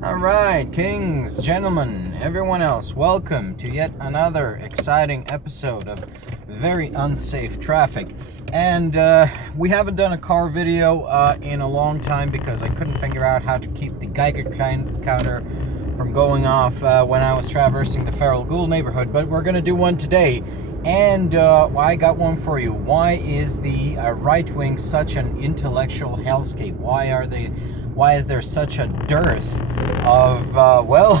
All right, kings, gentlemen, everyone else, welcome to yet another exciting episode of Very Unsafe Traffic. And we haven't done a car video in a long time because I couldn't figure out how to keep the Geiger counter from going off when I was traversing the Feral Ghoul neighborhood, but we're going to do one today. And I got one for you. Why is the right wing such an intellectual hellscape? Why is there such a dearth of,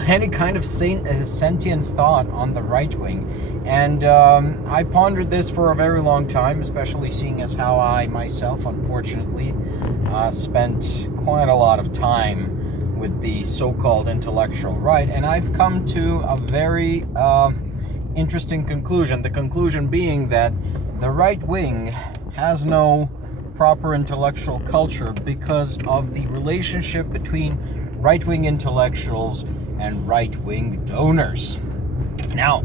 any kind of sentient thought on the right wing? And I pondered this for a very long time, especially seeing as how I myself, unfortunately, spent quite a lot of time with the so-called intellectual right. And I've come to a very interesting conclusion. The conclusion being that the right wing has no proper intellectual culture because of the relationship between right-wing intellectuals and right-wing donors. Now,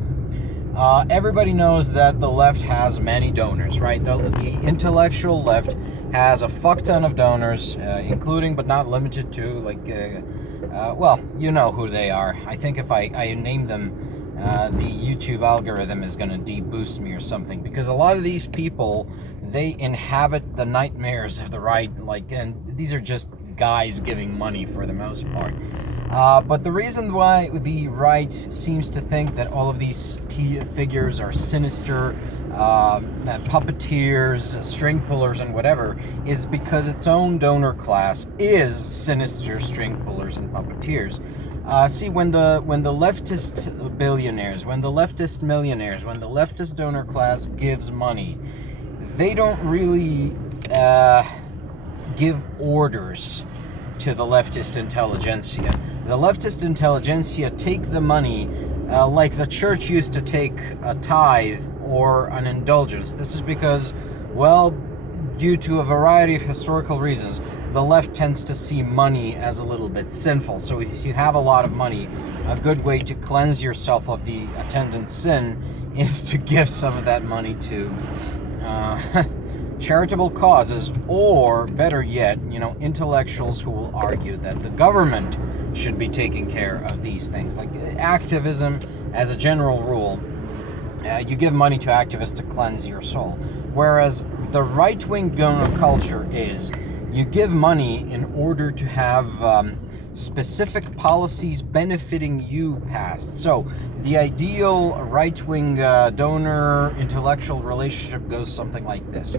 everybody knows that the left has many donors, right? The intellectual left has a fuck ton of donors, including but not limited to, you know who they are. I think if I name them, the YouTube algorithm is going to deboost me or something, because a lot of these people, they inhabit the nightmares of the right, and these are just guys giving money for the most part. But the reason why the right seems to think that all of these key figures are sinister, puppeteers, string pullers, and whatever, is because its own donor class is sinister string pullers and puppeteers. See, when the leftist billionaires, when the leftist millionaires, when the leftist donor class gives money, they don't really give orders to the leftist intelligentsia. The leftist intelligentsia take the money like the church used to take a tithe or an indulgence. This is because, due to a variety of historical reasons, the left tends to see money as a little bit sinful. So if you have a lot of money, a good way to cleanse yourself of the attendant sin is to give some of that money to charitable causes, or better yet, intellectuals who will argue that the government should be taking care of these things. Like activism, as a general rule, you give money to activists to cleanse your soul. Whereas the right-wing donor culture is, you give money in order to have specific policies benefiting you passed. So the ideal right-wing donor intellectual relationship goes something like this.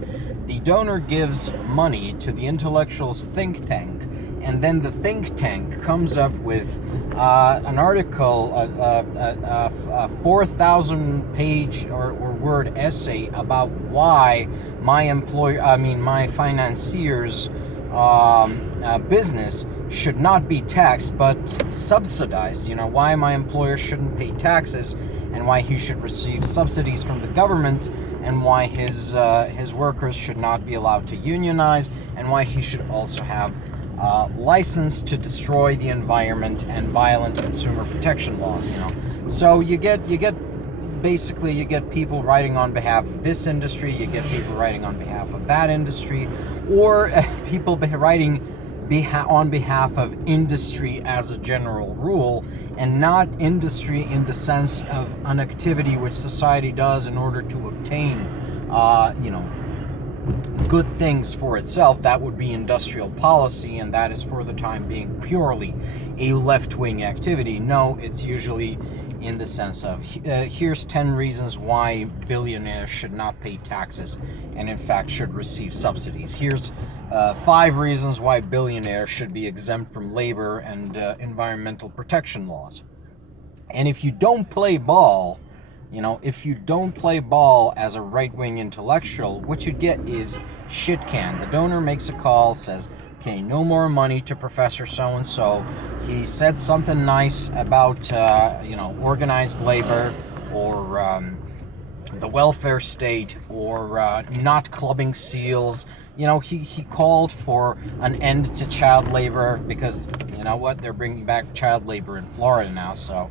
The donor gives money to the intellectual's think tank, and then the think tank comes up with an article, a 4,000-page or word essay about why my financier's business should not be taxed but subsidized. Why my employer shouldn't pay taxes, and why he should receive subsidies from the government, and why his workers should not be allowed to unionize, and why he should also have license to destroy the environment and violent consumer protection laws. So you get people writing on behalf of this industry, you get people writing on behalf of that industry, or people writing on behalf of industry as a general rule, and not industry in the sense of an activity which society does in order to obtain good things for itself. That would be industrial policy, and that is for the time being purely a left-wing activity. No, it's usually in the sense of, here's 10 reasons why billionaires should not pay taxes and in fact should receive subsidies. Here's 5 reasons why billionaires should be exempt from labor and environmental protection laws. And if you don't play ball, as a right-wing intellectual, what you get is shit can. The donor makes a call, says, okay, no more money to Professor so-and-so. He said something nice about, organized labor, or the welfare state, or not clubbing seals. He called for an end to child labor because, they're bringing back child labor in Florida now. So,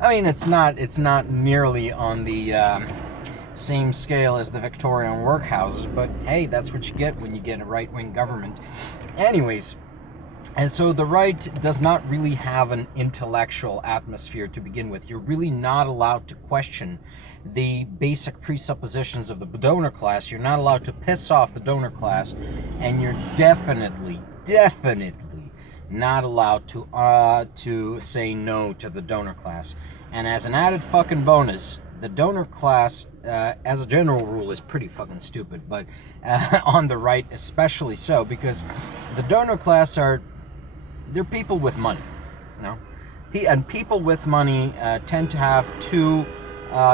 it's not nearly on the same scale as the Victorian workhouses, but hey, that's what you get when you get a right-wing government. Anyways, And so the right does not really have an intellectual atmosphere to begin with. You're really not allowed to question the basic presuppositions of the donor class. You're not allowed to piss off the donor class, and you're definitely not allowed to say no to the donor class. And as an added fucking bonus, the donor class, as a general rule, is pretty fucking stupid, but on the right especially so, because the donor class they're people with money, you know? And people with money tend to have two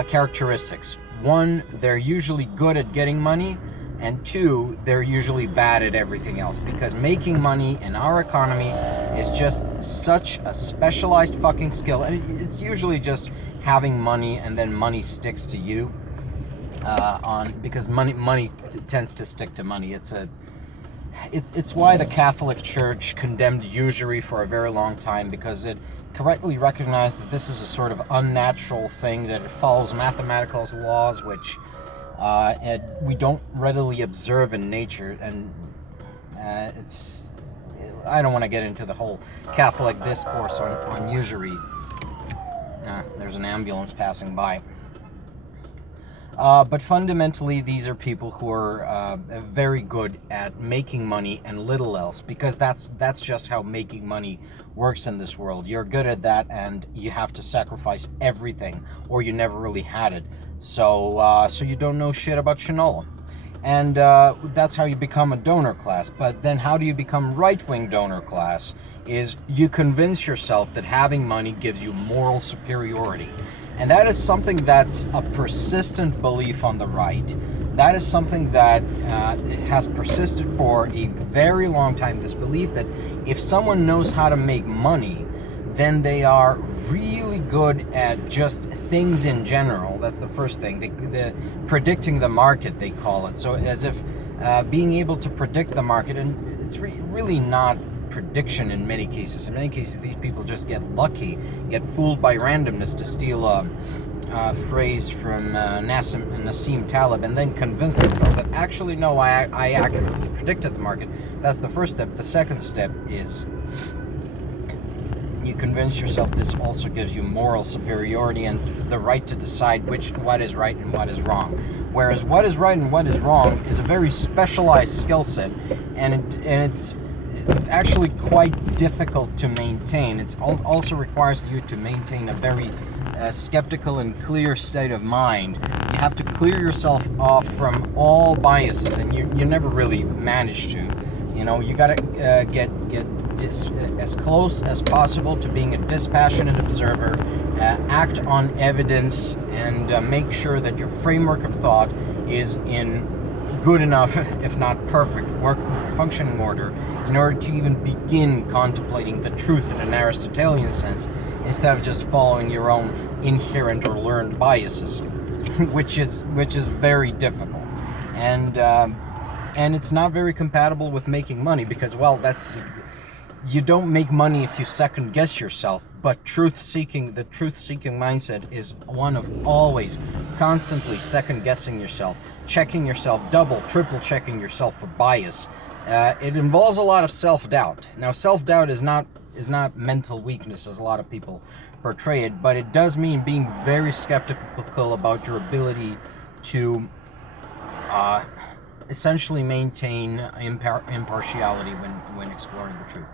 characteristics. One, they're usually good at getting money, and two, they're usually bad at everything else, because making money in our economy is just such a specialized fucking skill, and it's usually just having money, and then money sticks to you, because money tends to stick to money. It's why the Catholic Church condemned usury for a very long time, because it correctly recognized that this is a sort of unnatural thing, that it follows mathematical laws which we don't readily observe in nature, and I don't want to get into the whole Catholic discourse on usury. There's an ambulance passing by. But fundamentally, these are people who are very good at making money and little else, because that's just how making money works in this world. You're good at that, and you have to sacrifice everything, or you never really had it. So you don't know shit about shinola. And that's how you become a donor class. But then how do you become right-wing donor class? Is you convince yourself that having money gives you moral superiority. And that is something that's a persistent belief on the right. That is something that has persisted for a very long time. This belief that if someone knows how to make money, then they are really good at just things in general. That's the first thing. The predicting the market, they call it. So as if being able to predict the market, and it's really not prediction in many cases. In many cases, these people just get lucky, get fooled by randomness, to steal a phrase from Nassim Taleb, and then convince themselves that actually, no, I accurately predicted the market. That's the first step. The second step is you convince yourself this also gives you moral superiority and the right to decide what is right and what is wrong. Whereas what is right and what is wrong is a very specialized skill set, and it's actually quite difficult to maintain. It also requires you to maintain a very skeptical and clear state of mind. You have to clear yourself off from all biases, and you never really manage to. You know, you gotta get as close as possible to being a dispassionate observer, act on evidence, and make sure that your framework of thought is in good enough, if not perfect, functioning order, in order to even begin contemplating the truth in an Aristotelian sense, instead of just following your own inherent or learned biases, which is very difficult, and it's not very compatible with making money, because, well, you don't make money if you second guess yourself. But the truth-seeking mindset is one of always, constantly second guessing yourself, checking yourself, double, triple checking yourself for bias. It involves a lot of self-doubt. Now, self-doubt is not mental weakness, as a lot of people portray it, but it does mean being very skeptical about your ability to essentially maintain impartiality when exploring the truth.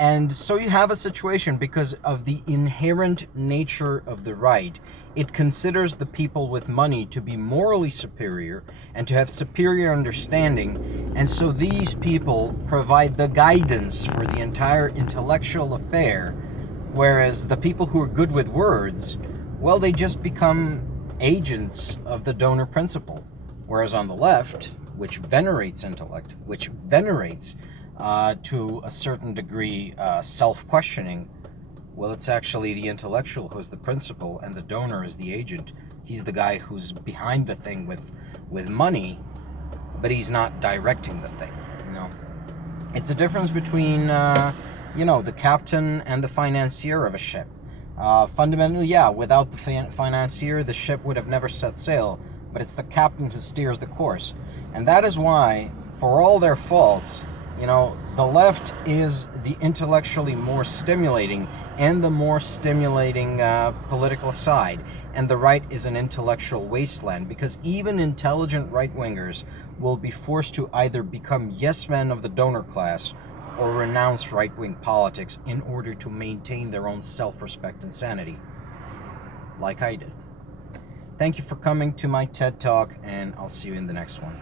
And so you have a situation, because of the inherent nature of the right, it considers the people with money to be morally superior and to have superior understanding, and so these people provide the guidance for the entire intellectual affair, whereas the people who are good with words, well, they just become agents of the donor principle. Whereas on the left, which venerates intellect, which venerates to a certain degree self-questioning, well, it's actually the intellectual who's the principal, and the donor is the agent. He's the guy who's behind the thing with money, but he's not directing the thing. You know, it's the difference between the captain and the financier of a ship. Fundamentally, yeah, without the financier, the ship would have never set sail. But it's the captain who steers the course, and that is why, for all their faults, You know, the left is the intellectually more stimulating and the more stimulating political side, and the right is an intellectual wasteland, because even intelligent right-wingers will be forced to either become yes men of the donor class or renounce right-wing politics in order to maintain their own self-respect and sanity, like I did. Thank you for coming to my TED Talk, and I'll see you in the next one.